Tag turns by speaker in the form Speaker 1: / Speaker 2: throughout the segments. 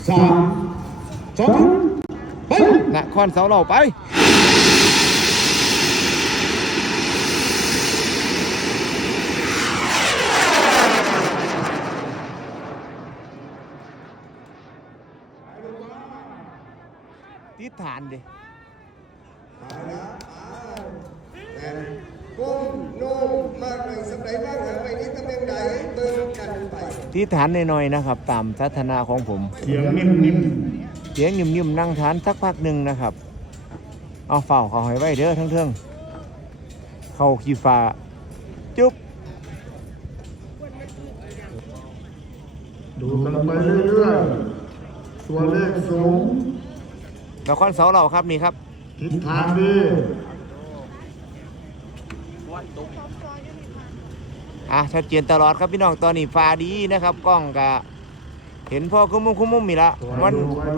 Speaker 1: 3 2 ไป
Speaker 2: นครเสาเหล่าไปทิศฐานดิ
Speaker 1: ก้มโน้มมากเลยสำหรับบ้างหาไปนี้ตำแหน่งใดเบิ่งกันไป
Speaker 2: ทิศฐานน้อยๆนะครับตามทัศนาของผม
Speaker 1: เสียงนิ่ม
Speaker 2: เสียงนิ่มๆนั่งฐานสักพักหนึ่งนะครับเอาเฝ้าเขาให้ไว้เด้อทั้งเทิงเข้าขี้ฟ้าจุ๊บ
Speaker 1: ดูกันไปเรื่อยๆตัวเลขสูง
Speaker 2: นครเสาเหล่าครับนี่ครับ
Speaker 1: ทิศทางดี
Speaker 2: ชัดเจนตลอดครับพี่น้องตอนนี้ฟ้าดีนะครับกล้องกะเห็นพ่อคุ้มมุมมีละมัน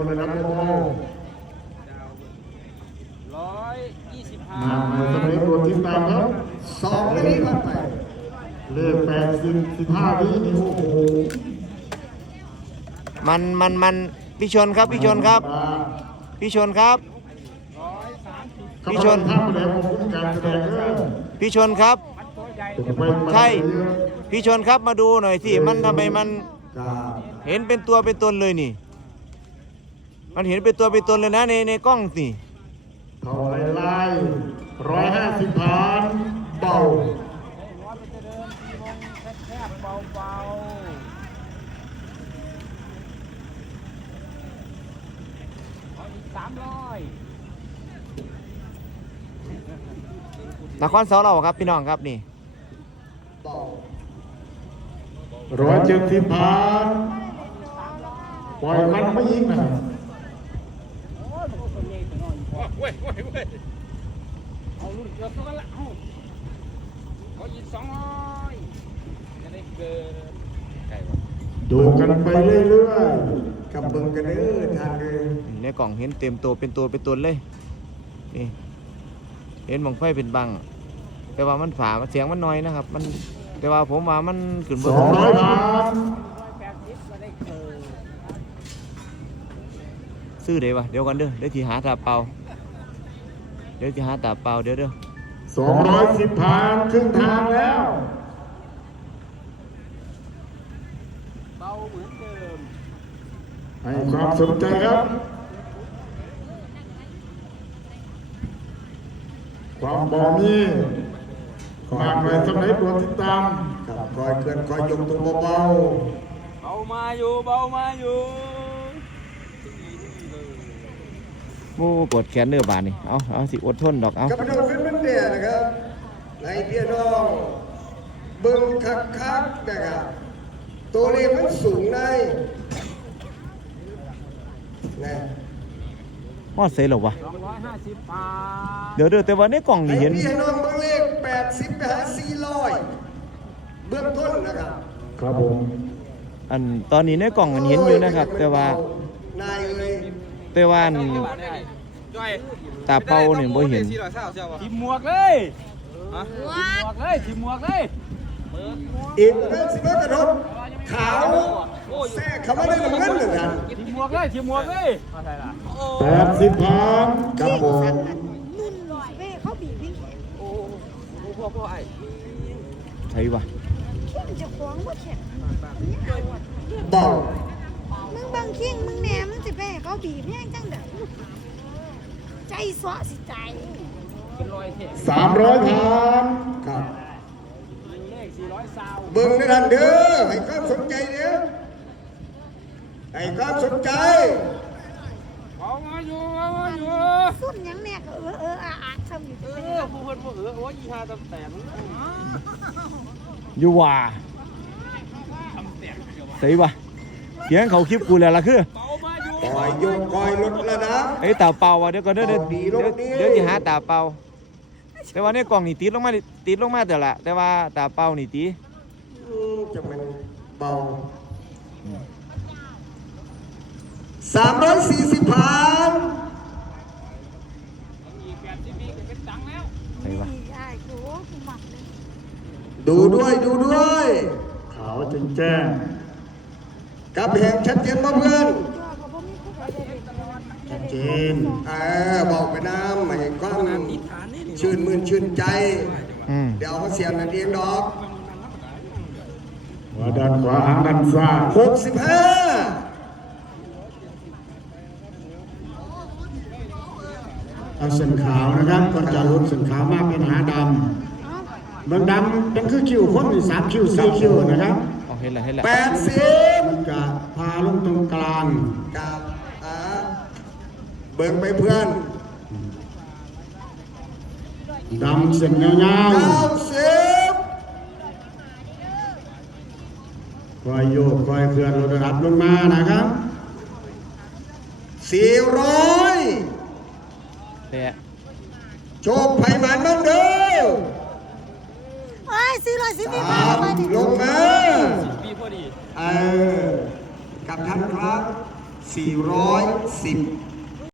Speaker 1: 125สมัยตัวทิศตามครับ2นาทีผ่านไปเลข15วินี่โอ้โห
Speaker 2: มันพี่ชนครับพี่ชนครับพี่ชนครับพี่ชนพี่ชนครับใช่พี่ชนครับมาดูหน่อยสิมันทำไมมันเห็นเป็นตัวเป็นตนเลยนี่มันเห็นเป็นตัวเป็นตนเลยนะในกล้องสิ
Speaker 1: เท่าไรไล่150ผ่านเบา
Speaker 2: นครเสาเหล่าครับพี่น้องครับนี่
Speaker 1: 170ผ่านปล่อยมันไม่ยิงนะ
Speaker 3: เอารุ่นเกือบเท่ากันละเขายิง200จะได้เกิน
Speaker 1: ดูกันไปเรื่อยๆกับเบิ่งกันเด้อทางเดิน
Speaker 2: ในกล่องเห็นเต็มตัวเป็นตัวเป็นตนเลยนี่เห็นมองไฟเป็นบังแต่ว่ามันฝาเสียงมันน้อยนะครับมันแต่ว่าผมว่ามันขึ้นบน
Speaker 1: 200ผ่าน
Speaker 2: ซื้อเดี๋ยววะเดี๋ยวกันเด้อเดี๋ยวที่หาตาเปล่าเดี๋ยวที่หาตาเปล่าเดี๋ยว
Speaker 1: 210ผ่านครึ่งทางแล้ว
Speaker 3: เบาเหมือนเดิม
Speaker 1: ให้ความสนใจครับความบอมีมากเลยสำหรับตัวติดตามกับคอยเกินคอยยกตัวเบา
Speaker 3: เบามาอยู่
Speaker 2: โอ้ปวดแขนเนื้อบาดนี่เอาสิอดทนดอกเอา
Speaker 1: กับพี่น้องเป็นเดียนะครับในพี่น้องเบิ่งคักๆนะครับตัวเลขมันสูงได้นะ
Speaker 2: ฮอดเซ่หรอวะ
Speaker 3: 250บาท
Speaker 2: เดี๋ยวแต่ว่าในกล่องนี่เห็น
Speaker 1: พี่น้องเบิ่งเลข80ไปหา400เบื้องต้นนะครับครับผม
Speaker 2: อันตอนนี้ในกล่องมันเห็นอยู่นะครับแต่ว่าตาเป้าเนี่ยบ่เห็น
Speaker 3: ทิมหมวกเลย
Speaker 1: อีกเป็นสิบกระทบขาวแทรกเข้ามาได้เหมือนกันเลยนะ
Speaker 3: ทิมหมวกเลย
Speaker 1: 80ผ่านครับผม
Speaker 4: เขาบีบวิ่งแขน
Speaker 3: โอ้พ่อไอ้
Speaker 2: ใช่ปะ
Speaker 4: เข่งจะขวางว่าแขน
Speaker 1: เบา
Speaker 4: มึงบางเข่งมึงแหนมมึงจะไปเขาบีบแห้งจังเด้อใจสวะสิใจ
Speaker 1: 300ผ่านครับเบิ่งในทันเด้อให้ความสนใจเด้อให้ความสนใจ
Speaker 3: เอามาอยู่
Speaker 4: สุดยังแน่ก็ทำอยู่
Speaker 3: ผู้คนผู้โอ้ยอีหาตำแตก
Speaker 2: อยู่ว่าใช่ปะเสียงเขาคลิปกูแล้วล่ะคือ
Speaker 1: คอยยกคอยลดระดับ
Speaker 2: ไอ้ตาเปล่าว่ะเดี๋ยวก่อนเดี๋ยวที่หาตาเปล่าแต่ว่าในกล่องนี่ติดลงมาแต่ละแต่ว่าตาเปล่านี่ตี
Speaker 1: จะเป็นเบา340ผ่าน
Speaker 2: ใช่ปะ
Speaker 1: ดูด้วยขาวจริงแจ้งกับแห่งชัดเจนมาเพื่อน
Speaker 5: เจน
Speaker 1: บอกไปน้ำให้ความ
Speaker 3: ติดฐานนี่นี่
Speaker 1: ชื่นมื่นชื่นใจ
Speaker 2: ๆ
Speaker 1: เดี๋ยวเขาเสียงนั่นเองดอก
Speaker 5: ว่าด้านขวาหางด้านซ้าย
Speaker 1: 65
Speaker 5: เอาเส้นขาวนะครับก่อนจะลดเส้นขาวมากเป็นหาดำเบื้องดำเป็นคือคิ้วคนมี3 คิ้ว 4 คิ้วนะครับ
Speaker 2: เอาเห็นแล้วเห็นแล้ว
Speaker 1: 80
Speaker 5: มันจะพาลงตรงกลาง
Speaker 1: กับเบิ่งไปเพื่อน
Speaker 5: ดำเส้นยาว
Speaker 1: 90
Speaker 5: ๆคอยโยกคอยเคลื่อนลดระดับลงมานะครับ
Speaker 1: 400
Speaker 2: แต่
Speaker 1: โชคไผ่มันบ้างเด้อ
Speaker 4: โอ้ยซื้อเลยซื้อไป
Speaker 1: ตาม
Speaker 4: ไปดิ
Speaker 1: ลงมา
Speaker 3: ปีพอดี
Speaker 1: กับท่านครับ 410